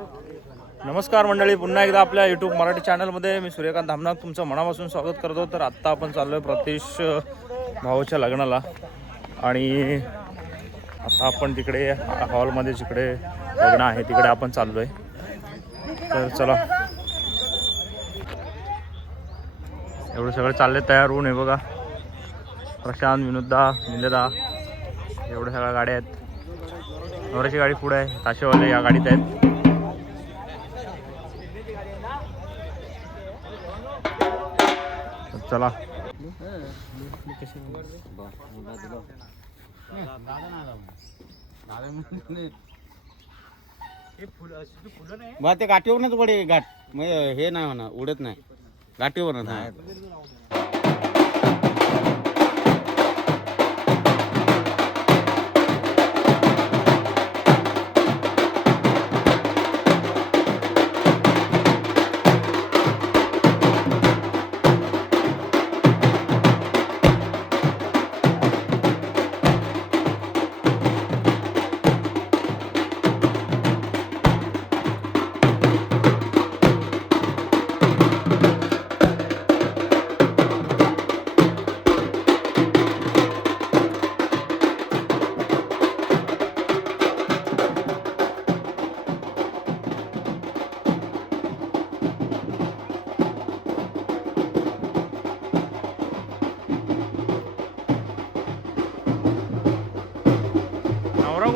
नमस्कार मंडळी पुन्हा एकदा आपल्या यूट्यूब मराठी चॅनलमध्ये मी सूर्यकांत धामनाथ तुमचं मनापासून स्वागत करतो. तर आत्ता आपण चाललो आहे प्रतीश भाऊच्या लग्नाला. आणि आता आपण तिकडे हॉलमध्ये जिकडे लग्न आहे तिकडे आपण चाललो आहे तर चला. एवढं सगळं चालले तयार होऊन हे बघा. प्रशांत विनोददा निलेदा एवढ्या सगळ्या गाड्या आहेत. नवऱ्याची गाडी पुढे आहे ताशेवाले या गाडीत आहेत. चला. बा ते गाठीवरच पडे गाठ म्हणजे हे नाही म्हणा उडत नाही. गाठीवरच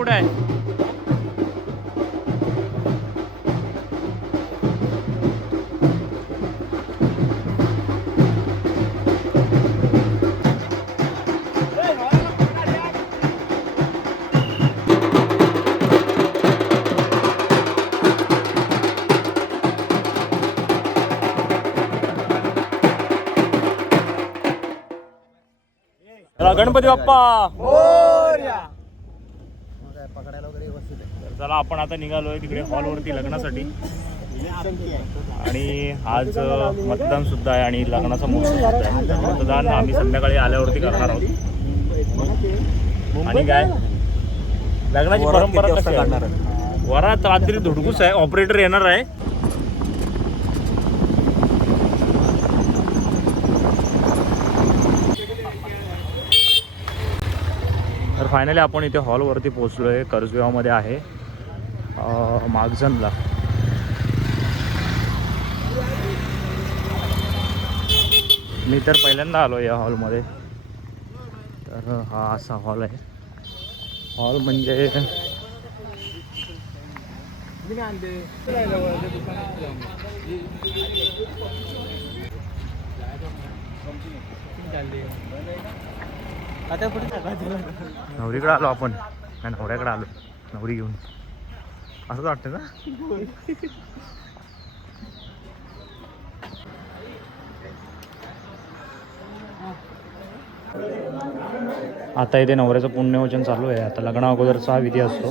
हा नवरा कुठे आहे चला, गणपती बाप्पा. चला आपण आता निघालोय तिकडे हॉलवरती लग्नासाठी. आणि आज मतदान सुद्धा आहे आणि लग्नाचा सुद्धा आहे. तर मतदान आम्ही संध्याकाळी आल्यावरती करणार आहोत. आणि काय? लग्नाची परंपरा कशी आहे? वरात रात्री धुडकूस आहे ऑपरेटर येणार आहे. तर फायनली आपण इथे हॉलवरती पोहोचलो आहे कर्जगावमध्ये आहे. मागजनला मी तर पहिल्यांदा आलो या हॉलमध्ये. तर हा असा हॉल आहे. हॉल म्हणजे नवरीकडे आलो आपण. नवऱ्याकडे आलो. नवरी घेऊन. असंच वाटतं ना? आता इथे नवऱ्याचं पुण्यवचन चालू आहे. आता लग्ना अगोदरचा हा विधी असतो.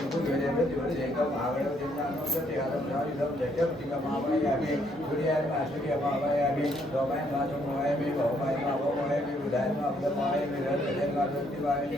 రెండు సూర్యలింగం ఆవయవలింగం చక్రలింగం ఆవయామి సూర్యాన్ని అసూర్యం ఆవయామి సోమాయ మాతృమోయమి భౌమాయ అవమోయమి బుధాయ మాయమి రత్నలింగ వృత్తివాయమి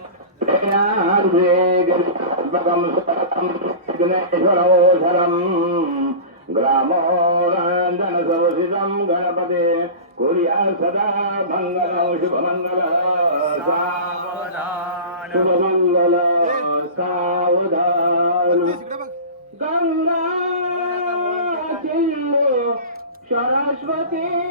ग्रामोरञ्जनसरसितं गणपते कुर्या सदा मङ्गलं शुभमङ्गल शुभमङ्गल सावधान गङ्गा सरस्वती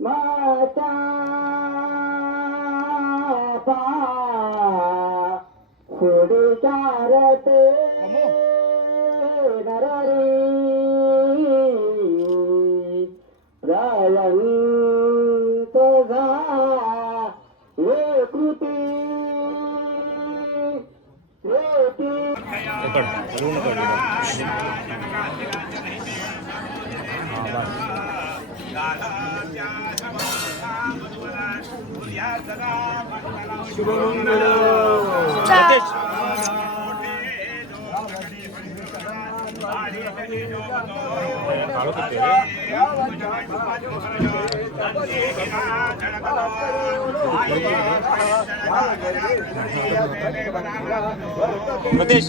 মাতা খুড়িকারতে নররি প্রলন্ত কৃতি রেকর্ড রুম রেকর্ড Matesh.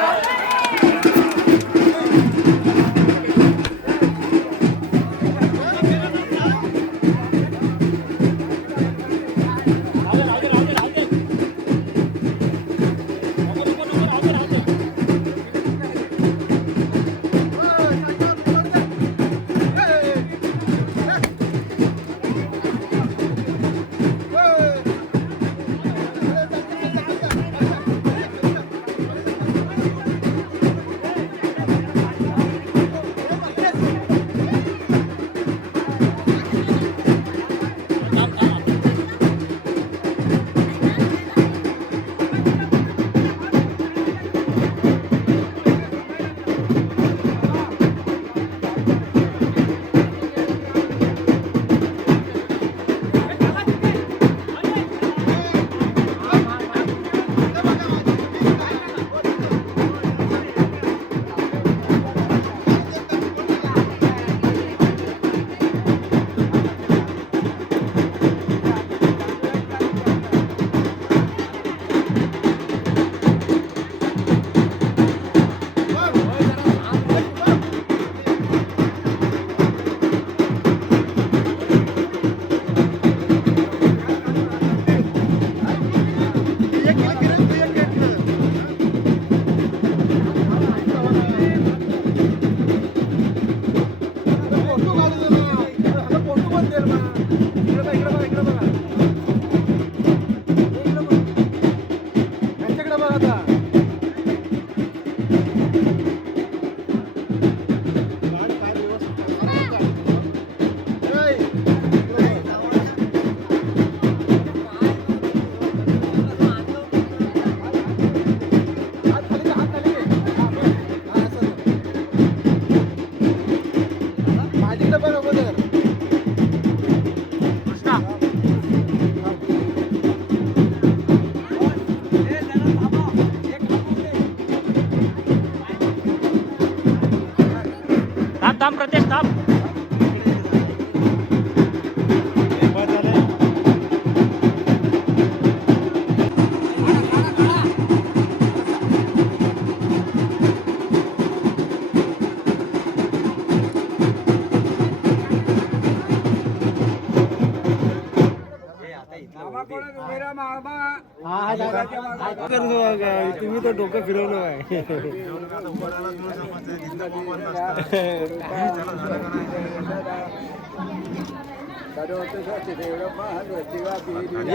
तुम्ही तर डोकं फिरवलं आहे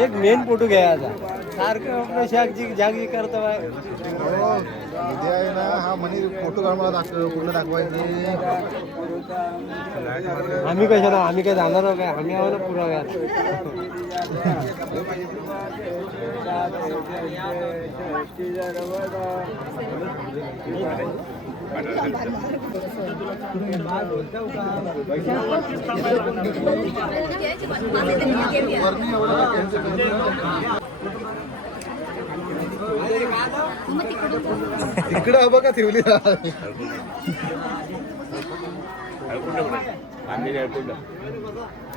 एक मेन फोटो घ्यायचा सारखं आपलं शाकजी जागी करतो उद्या आहे ना हा मनी फोटो काढून मला दाखव पूर्ण दाखवायचे. आम्ही कशाला आम्ही काय जाणार आहोत काय? आम्ही आहो ना पुराव्यात इकडं बघा ठेवली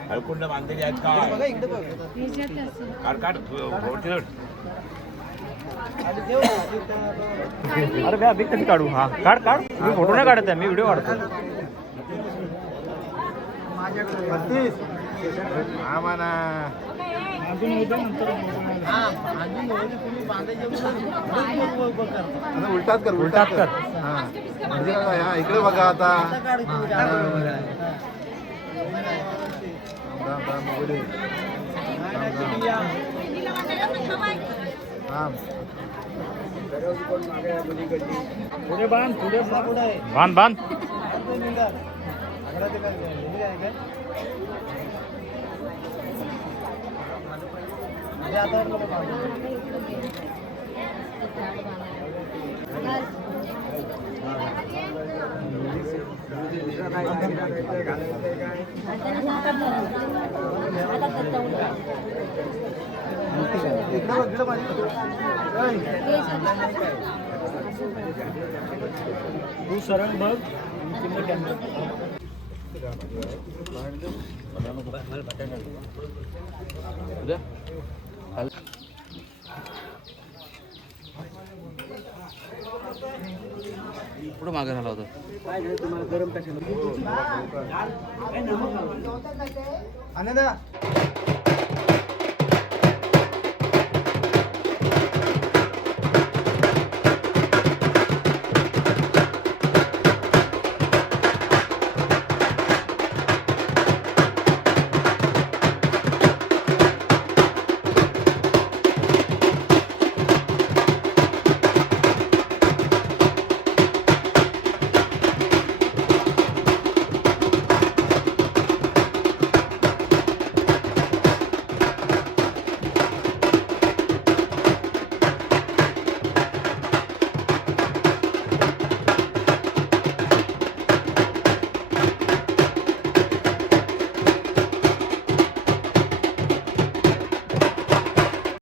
हळकुंड बांधलेली आहेत का काढ. अरे बे अभि कधी काढू? हा काढ काढ. मी फोटो नाही काढत आहे मी व्हिडिओ काढतो. हा म्हणा आता उलटात कर. उलटात कर हा. म्हणजे हा इकडे बघा आता. राम, राम, उघडे. राम, राम. बांध बांध पुढे मागे झाला होता? आनंदा